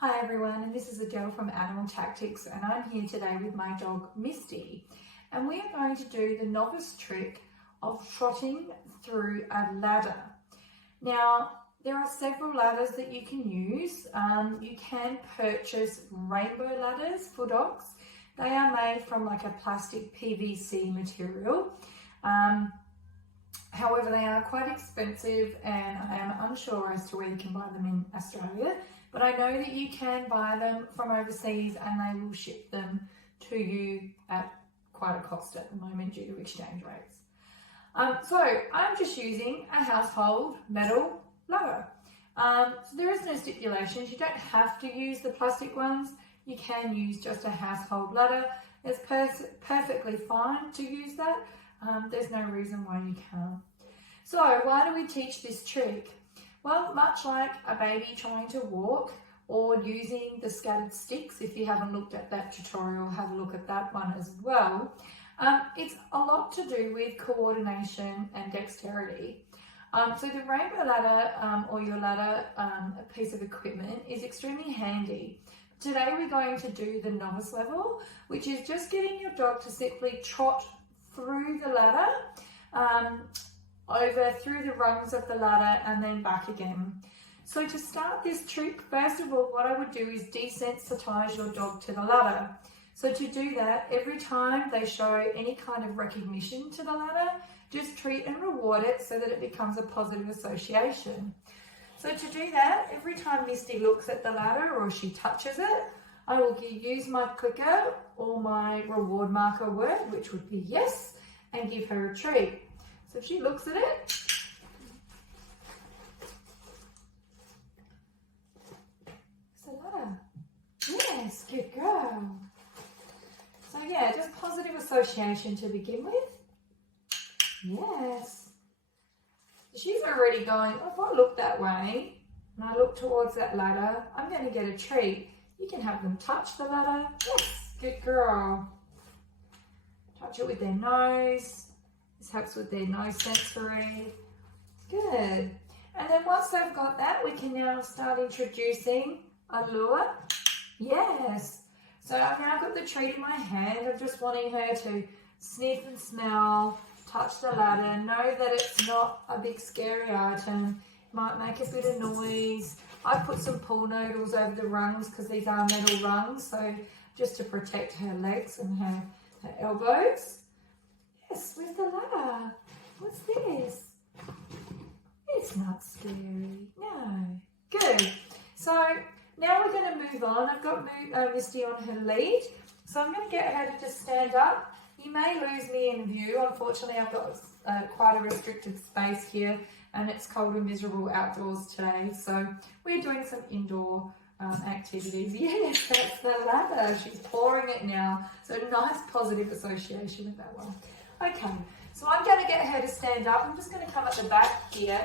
Hi everyone, and this is Adele from Animal Tactics, and I'm here today with my dog Misty, and we are going to do the novice trick of trotting through a ladder. Now, there are several ladders that you can use. You can purchase rainbow ladders for dogs. They are made from like a plastic PVC material. However, they are quite expensive, and I am unsure as to where you can buy them in Australia. But I know that you can buy them from overseas and they will ship them to you at quite a cost at the moment due to exchange rates. So I'm just using a household metal ladder. So there is no stipulations. You don't have to use the plastic ones. You can use just a household ladder. It's perfectly fine to use that. There's no reason why you can't. So why do we teach this trick? Well, much like a baby trying to walk or using the scattered sticks, if you haven't looked at that tutorial, have a look at that one as well. It's a lot to do with coordination and dexterity. So the rainbow ladder or your ladder piece of equipment is extremely handy. Today we're going to do the novice level, which is just getting your dog to simply trot through the ladder, over through the rungs of the ladder and then back again. So to start this trick, first of all, what I would do is desensitize your dog to the ladder. So to do that, every time they show any kind of recognition to the ladder, just treat and reward it so that it becomes a positive association. So to do that, every time Misty looks at the ladder or she touches it, I will use my clicker or my reward marker word, which would be yes, and give her a treat. So if she looks at it, it's a ladder. Yes, good girl. So yeah, just positive association to begin with. Yes. She's already going, oh, if I look that way and I look towards that ladder, I'm going to get a treat. You can have them touch the ladder. Yes, good girl. Touch it with their nose. This helps with their nose sensory. Good. And then once they've got that, we can now start introducing a lure. Yes. So I've now got the treat in my hand. I'm just wanting her to sniff and smell, touch the ladder, know that it's not a big scary item. It might make a bit of noise. I put some pool noodles over the rungs because these are metal rungs, so just to protect her legs and her elbows. Yes, with the ladder. What's this? It's not scary. No. Good. So now we're going to move on. I've got Misty on her lead, so I'm going to get her to just stand up. You may lose me in view. Unfortunately, I've got quite a restricted space here, and it's cold and miserable outdoors today, so we're doing some indoor activities. Yes, that's the ladder. She's pouring it now, so nice positive association with that one. Okay, so I'm going to get her to stand up. I'm just going to come at the back here.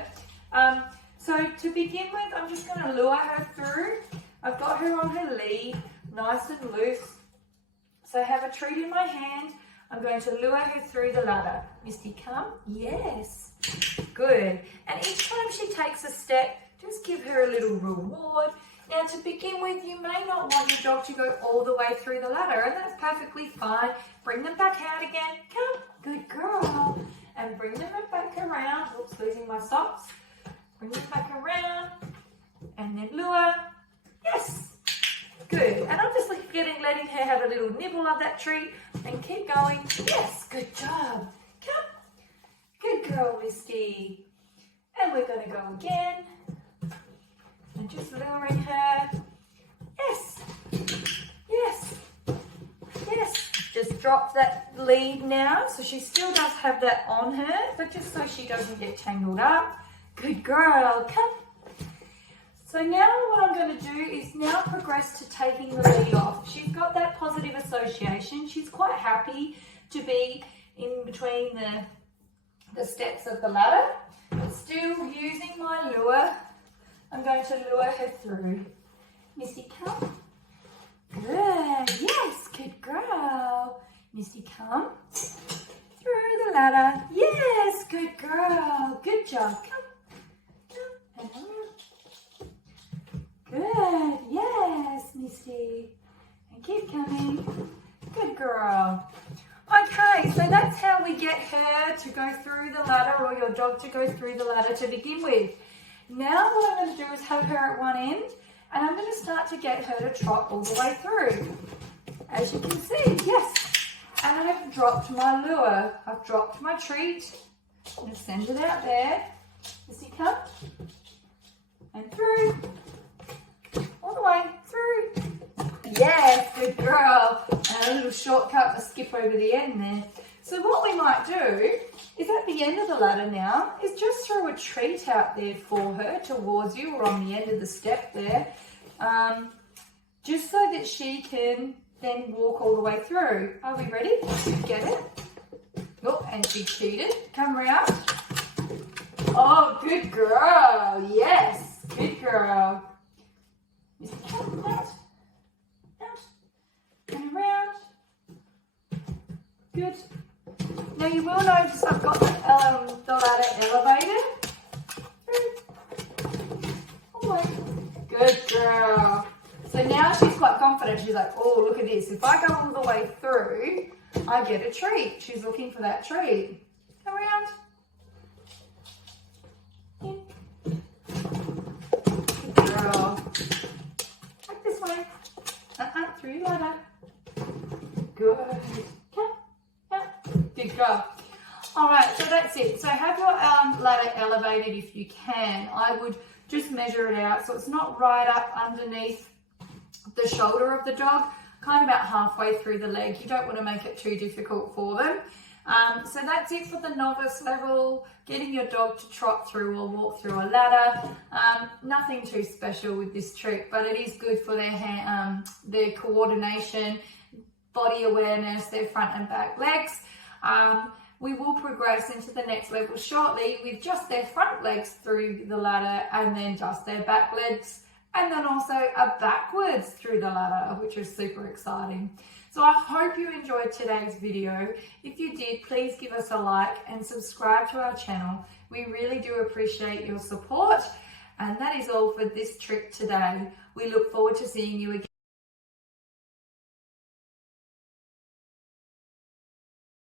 So to begin with, I'm just going to lure her through. I've got her on her lead, nice and loose. So I have a treat in my hand. I'm going to lure her through the ladder. Misty, come. Yes. Good. And each time she takes a step, just give her a little reward. Now, to begin with, you may not want your dog to go all the way through the ladder, and that's perfectly fine. Bring them back out again. Come. Good girl. And bring them back around. Oops, losing my socks. Bring them back around. And then lure. Yes. Good. And I'm just letting her have a little nibble of that treat and keep going. Yes. Good job. Come. Good girl, Misty. And we're going to go again. And just luring her. Yes. Yes. Yes. Just drop that lead now. So she still does have that on her, but just so she doesn't get tangled up. Good girl. Come. So now what I'm going to do is now progress to taking the lead off. She's got that positive association. She's quite happy to be in between the steps of the ladder, but still using my lure. I'm going to lure her through. Misty, come. Good. Yes, good girl. Misty, come. Through the ladder. Yes, good girl. Good job. Come. Come. And around. Good. Yes. coming. Good girl. Okay, so that's how we get her to go through the ladder, or your dog to go through the ladder to begin with. Now what I'm going to do is have her at one end, and I'm going to start to get her to trot all the way through. As you can see, yes. And I've dropped my lure. I've dropped my treat. I'm going to send it out there. Does he come? And through. All the way through. Yes, good girl. And a little shortcut to skip over the end there. So what we might do is at the end of the ladder now is just throw a treat out there for her towards you, or on the end of the step there, just so that she can then walk all the way through. Are we ready? Get it? Oh, and she cheated. Come round. Oh, good girl. Yes, good girl. Out, out, and around. Good. Now you will notice I've got the ladder elevated. All the way. Good girl. So now she's quite confident. She's like, oh, look at this. If I go all the way through, I get a treat. She's looking for that treat. Come around. In. Good girl. Like this way. Through your ladder. Good. Come. Good girl. All right, so that's it. So have your ladder elevated if you can. I would just measure it out so it's not right up underneath the shoulder of the dog, kind of about halfway through the leg. You don't want to make it too difficult for them. So that's it for the novice level, getting your dog to trot through or walk through a ladder. Nothing too special with this trick, but it is good for their coordination, body awareness, their front and back legs. We will progress into the next level shortly with just their front legs through the ladder, and then just their back legs, and then also a backwards through the ladder, which is super exciting. So I hope you enjoyed today's video. If you did, please give us a like and subscribe to our channel. We really do appreciate your support. And that is all for this trick today. We look forward to seeing you again.